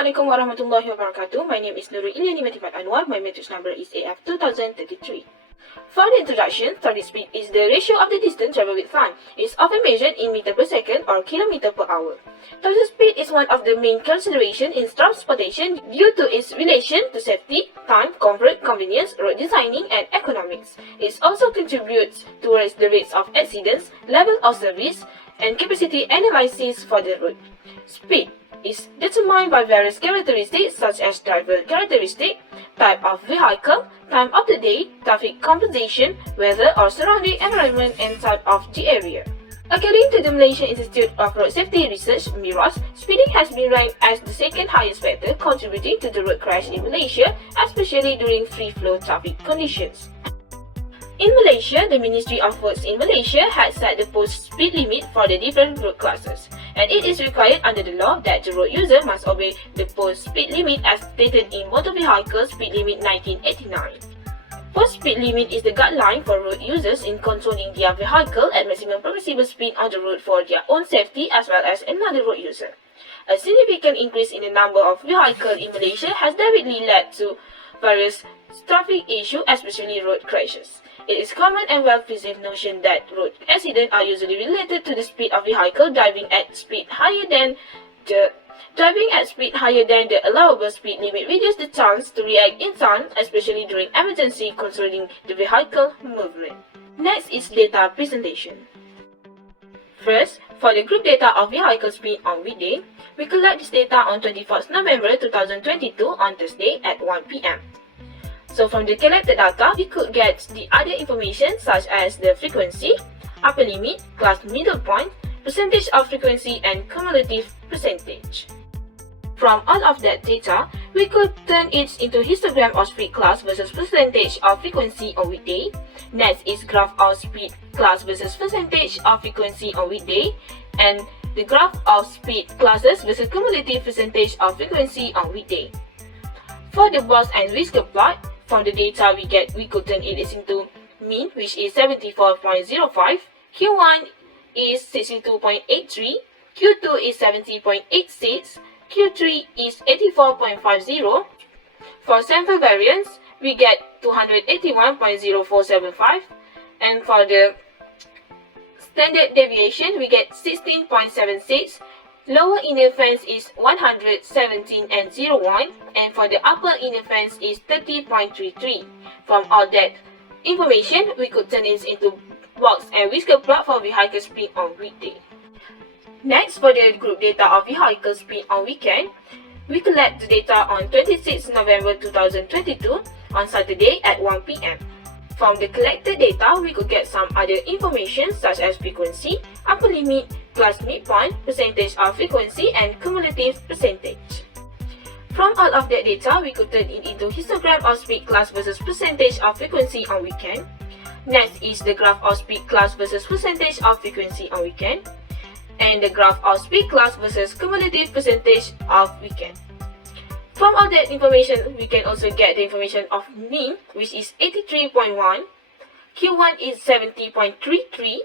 Assalamualaikum warahmatullahi wabarakatuh. My name is Nurul Ilyani Matifat Anwar. My matrix number is AF 2033. For the introduction, traffic speed is the ratio of the distance traveled with time. It is often measured in meter per second or kilometer per hour. Traffic speed is one of the main considerations in transportation due to its relation to safety, time, comfort, convenience, road designing, and economics. It also contributes towards the rates of accidents, level of service, and capacity analysis for the road. Speed is determined by various characteristics such as driver characteristic, type of vehicle, time of the day, traffic composition, weather or surrounding environment, and type of the area. According to the Malaysian Institute of Road Safety Research, MIRAS, speeding has been ranked as the second highest factor contributing to the road crash in Malaysia, especially during free-flow traffic conditions. In Malaysia, the Ministry of Works in Malaysia has set the post speed limit for the different road classes, and it is required under the law that the road user must obey the post speed limit as stated in Motor Vehicle Speed Limit 1989. Post speed limit is the guideline for road users in controlling their vehicle at maximum permissible speed on the road for their own safety as well as another road user. A significant increase in the number of vehicles in Malaysia has directly led to various traffic issues, especially road crashes. It is common and well-preserved notion that road accidents are usually related to the speed of vehicle driving at speed higher than the allowable speed limit reduces the chance to react in time, especially during emergency controlling the vehicle movement. Next is data presentation. First, for the group data of vehicle speed on weekday, we collect this data on 21st November 2022 on Thursday at 1 p.m. So from the collected data, we could get the other information such as the frequency, upper limit, class middle point, percentage of frequency, and cumulative percentage. From all of that data, we could turn it into histogram of speed class versus percentage of frequency on weekday. Next is graph of speed class versus percentage of frequency on weekday, and the graph of speed classes versus cumulative percentage of frequency on weekday. For the box and whisker plot, from the data we get, we could turn it into mean, which is 74.05, Q1 is 62.83, Q2 is 70.86, Q3 is 84.50. For sample variance, we get 281.0475, and for the standard deviation, we get 16.76. Lower inner fence is 117.01, and for the upper inner fence is 30.33. From all that information, we could turn it into box and whisker plot for vehicle speed on weekday. Next, for the group data of vehicle speed on weekend, we collect the data on 26 November 2022 on Saturday at 1 p.m. From the collected data, we could get some other information such as frequency, upper limit, class midpoint, percentage of frequency, and cumulative percentage. From all of that data, we could turn it into histogram of speed class versus percentage of frequency on weekend. Next is the graph of speed class versus percentage of frequency on weekend, and the graph of speed class versus cumulative percentage of weekend. From all that information, we can also get the information of mean, which is 83.1, Q1 is 70.33,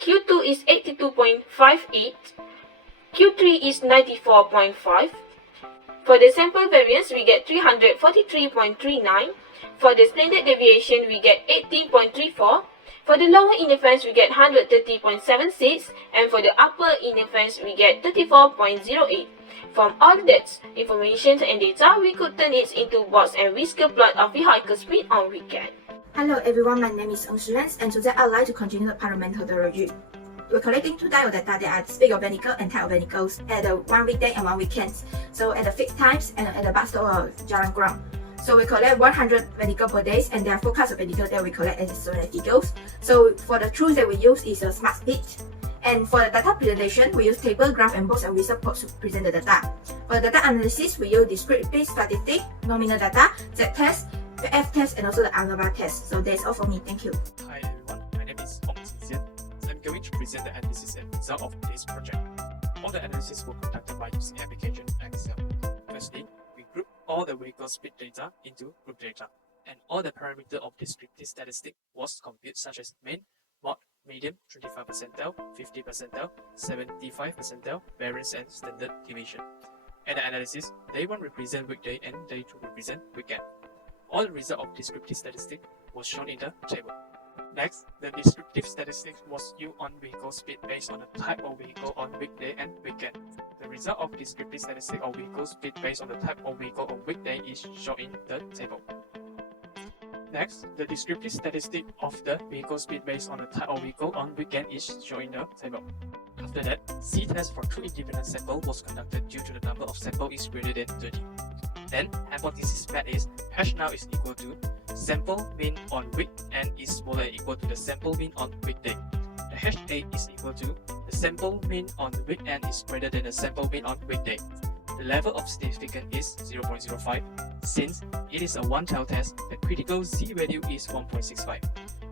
Q2 is 82.58, Q3 is 94.5. For the sample variance, we get 343.39. For the standard deviation, we get 18.34. For the lower inner fence, we get 130.76, and for the upper inner fence, we get 34.08. From all that information and data, we could turn it into box and whisker plot of vehicle speed on weekend. Hello everyone, my name is Ong and today I'd like to continue the parliament methodology. We're collecting two types of data that are speed of vehicle and type of vehicles at the one weekday and one weekend. So at the fixed times and at the bus stop or Jalan Ground. So we collect 100 vehicles per day, and there are 4 kinds of vehicles that we collect as soon as vehicles. So for the tools that we use is a smart speed. And for the data presentation, we use table, graph, and box and whisker plot to present the data. For the data analysis, we use descriptive statistic, nominal data, Z-test, the F-test, and also the ANOVA test. So that's all for me. Thank you. Hi everyone, my name is Ong. I'm going to present the analysis and result of this project. All the analysis were conducted by using application Excel. Firstly, we group all the vehicle speed data into group data, and all the parameters of descriptive statistic was computed, such as mean, mode, median, 25 percentile, 50 percentile, 75 percentile, variance, and standard deviation. And the analysis, day 1 represent weekday and day 2 represent weekend. All the result of descriptive statistic was shown in the table. Next, the descriptive statistics was used on vehicle speed based on the type of vehicle on weekday and weekend. The result of descriptive statistic of vehicle speed based on the type of vehicle on weekday is shown in the table. Next, the descriptive statistic of the vehicle speed based on the type of vehicle on weekend is shown in the table. After that, C-test for 2 independent samples was conducted due to the number of samples is greater than 30. Then, hypothesis met is H now is equal to sample mean on weekend is smaller than equal to the sample mean on weekday. The HA is equal to the sample mean on the weekend is greater than the sample mean on weekday. The level of significance is 0.05. Since it is a one-child test, the critical z-value is 1.65.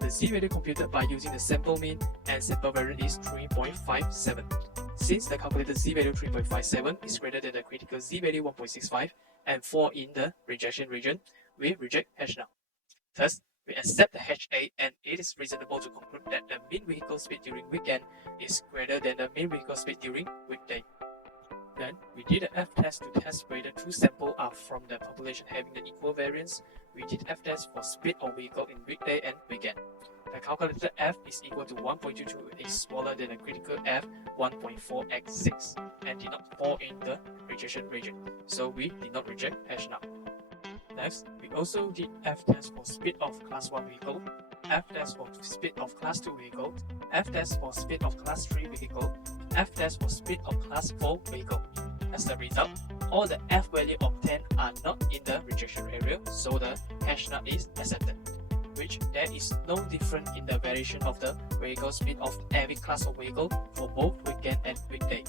The z-value computed by using the sample mean and sample variance is 3.57. Since the calculated z-value 3.57 is greater than the critical z-value 1.65 and fall in the rejection region, we reject H now. Thus, we accept the HA and it is reasonable to conclude that the mean vehicle speed during weekend is greater than the mean vehicle speed during weekday. Then, we did an F-test to test whether two samples are from the population having the equal variance. We did F-test for speed of vehicle in weekday and weekend. The calculated F is equal to 1.22, is smaller than the critical F 1.4x6 and did not fall in the rejection region, so we did not reject H now. Next, we also did F-test for speed of class 1 vehicle, F-test for speed of class 2 vehicle, F-test for speed of class 3 vehicle, F-test for speed of class 4 vehicle. As a result, all the F value obtained are not in the rejection area, so the H naught is accepted, which there is no difference in the variation of the vehicle speed of every class of vehicle for both weekend and weekday.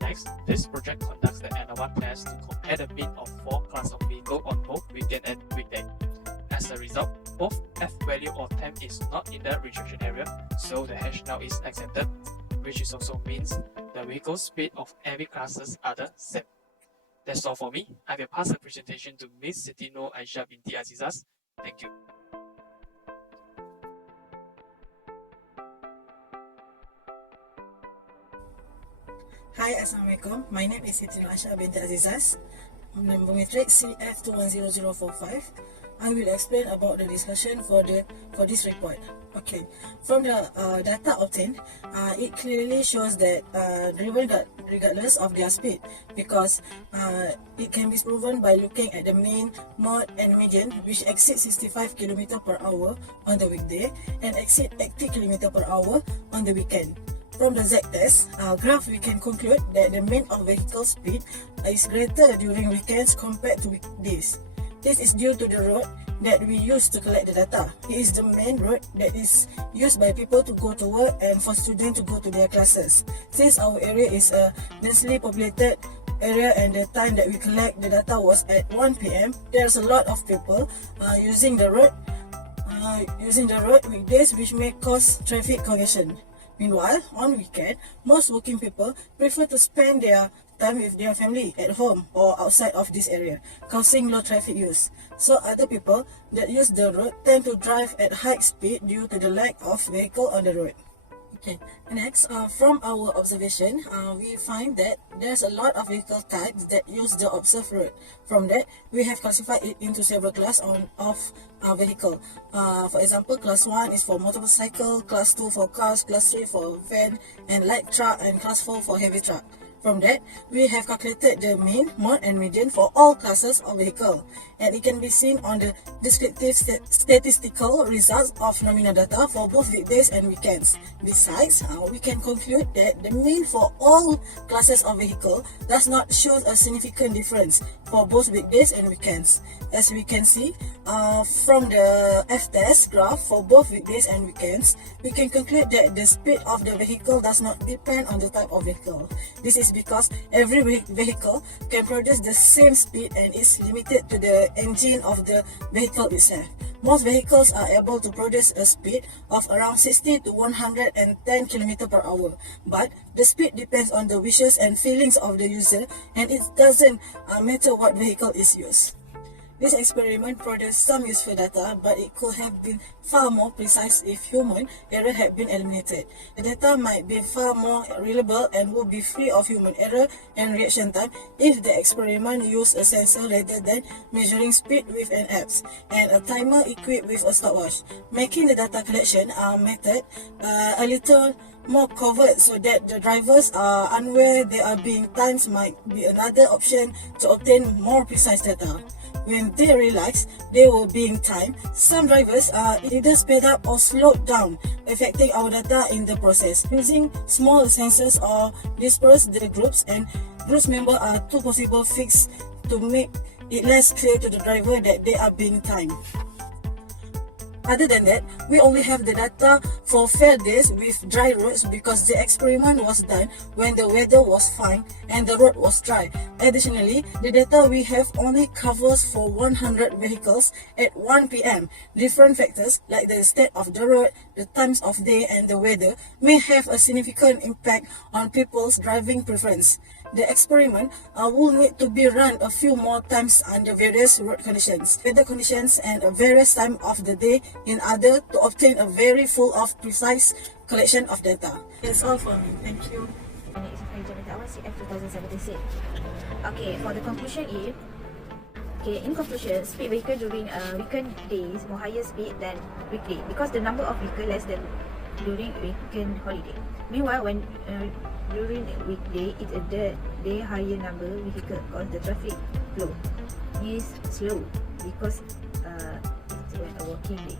Next, this project conducts the N1 test to compare the mean of 4 classes of vehicle on both weekend and weekday. As a result, both F value obtained is not in the rejection area, so the H now is accepted, which is also means the vehicle speed of every classes are the same. That's all for me. I will pass the presentation to Ms. Siti Noor Aisyah binti Azizas. Thank you. Hi, Assalamualaikum. My name is Siti Noor Aisyah binti Azizas. Number matrix CF210045. I will explain about the discussion for this report. Okay, from the data obtained, it clearly shows that driven regardless of their speed, because it can be proven by looking at the mean, mode, and median, which exceed 65 km per hour on the weekday and exceed 80 km per hour on the weekend. From the Z-test graph, we can conclude that the mean of vehicle speed is greater during weekends compared to weekdays. This is due to the road that we use to collect the data. It is the main road that is used by people to go to work and for students to go to their classes. Since our area is a densely populated area and the time that we collect the data was at 1 p.m, there's a lot of people using the road weekdays, which may cause traffic congestion. Meanwhile, on weekend, most working people prefer to spend their time with their family at home or outside of this area, causing low traffic use. So other people that use the road tend to drive at high speed due to the lack of vehicle on the road. Okay, next, from our observation, we find that there's a lot of vehicle types that use the observed road. From that, we have classified it into several classes of vehicle. For example, class 1 is for motorcycle, class 2 for cars, class 3 for van and light truck, and class 4 for heavy truck. From that, we have calculated the mean, mode, and median for all classes of vehicle, and it can be seen on the descriptive statistical results of nominal data for both weekdays and weekends. Besides, we can conclude that the mean for all classes of vehicle does not show a significant difference for both weekdays and weekends. As we can see from the F-test graph for both weekdays and weekends, we can conclude that the speed of the vehicle does not depend on the type of vehicle. This is because every vehicle can produce the same speed and is limited to the engine of the vehicle itself. Most vehicles are able to produce a speed of around 60 to 110 km per hour, but the speed depends on the wishes and feelings of the user, and it doesn't matter what vehicle is used. This experiment produced some useful data, but it could have been far more precise if human error had been eliminated. The data might be far more reliable and would be free of human error and reaction time if the experiment used a sensor rather than measuring speed with an app and a timer equipped with a stopwatch, making the data collection method a little more covert so that the drivers are unaware they are being timed might be another option to obtain more precise data. When they realized they were being timed, some drivers either sped up or slowed down, affecting our data in the process. Using small sensors or disperse the groups, and groups members are two possible fixes to make it less clear to the driver that they are being timed. Other than that, we only have the data for fair days with dry roads because the experiment was done when the weather was fine and the road was dry. Additionally, the data we have only covers for 100 vehicles at 1 p.m. Different factors like the state of the road, the times of day and the weather may have a significant impact on people's driving preference. The experiment will need to be run a few more times under various road conditions, weather conditions and various time of the day in order to obtain a very full of precise collection of data. That's all for me. Thank you. And it's CF 2076. Okay, for the conclusion is, in conclusion, speed vehicle during weekend days more higher speed than weekday because the number of vehicles less than during weekend holiday. Meanwhile, when during weekday, it's a day higher number vehicle because the traffic flow is slow because it's a working day.